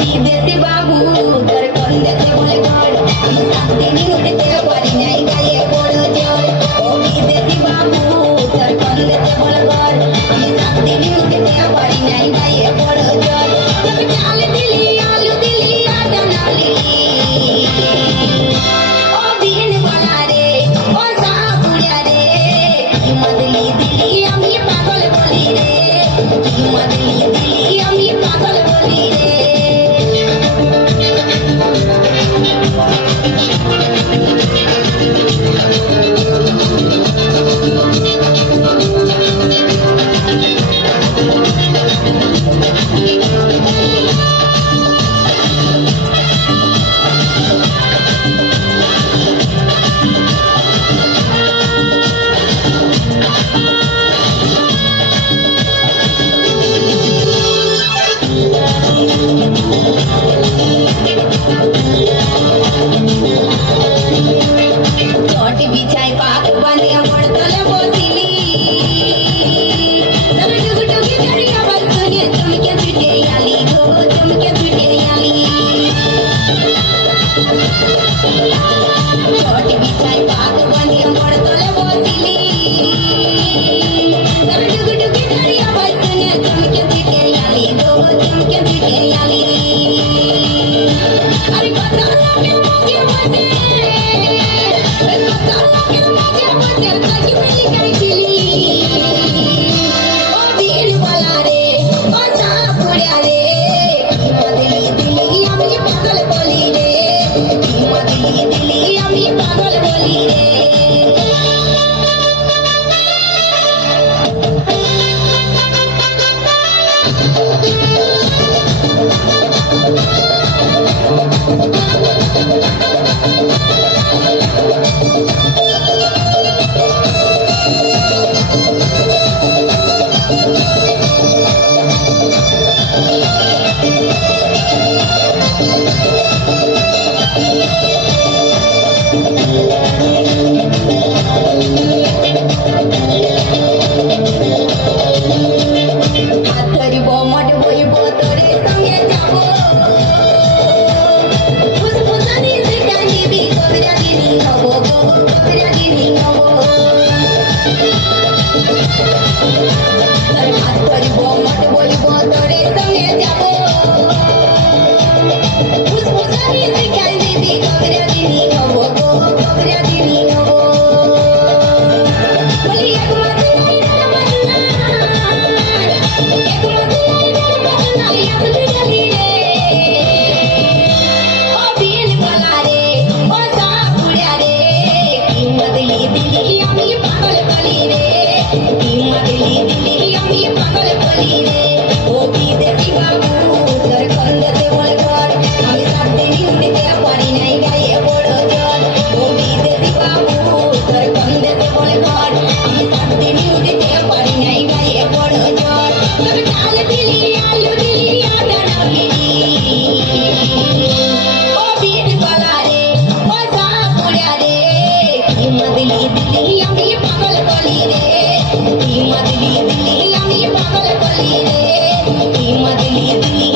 বিদেশি বাবু তোর কোন দেশে বলে ঘর আমি সাতদিনই উঠতে পারি নাই গায়ে বড় জোর ও বিদেশি বাবু তোর কোন দেশে বলে ঘর আমি সাতদিনই উঠতে পারি নাই গায়ে বড় জোর তবে চাল দিলি আলু দিলি আদা নালি ও বিন বালা রে ও সাপুড়া রে কি মদলি দিলি আমি পাগল বলি রে কি মদলি দিলি আমি পাগল বলি রে চটি বিছাই পাক বাঁধিয়া পড়তলে বসিলি তবে টুকটুকি ধরি আবার শুনে চমকে ছুটে আলি গো চমকে ছুটে আলি চটি বিছাই পাক বাঁধিয়া পড়তলে বসিলি তবে টুকটুকি ধরি আবার শুনে চমকে ছুটে আলি গো চমকে ছুটে আলি আরে কথা লাগে মুখে বসে আমি পাগল বলি রে আমি পাগল বলি রে কি মদলি দিলি আমি পাগল বলি রে কি মদলি দিলি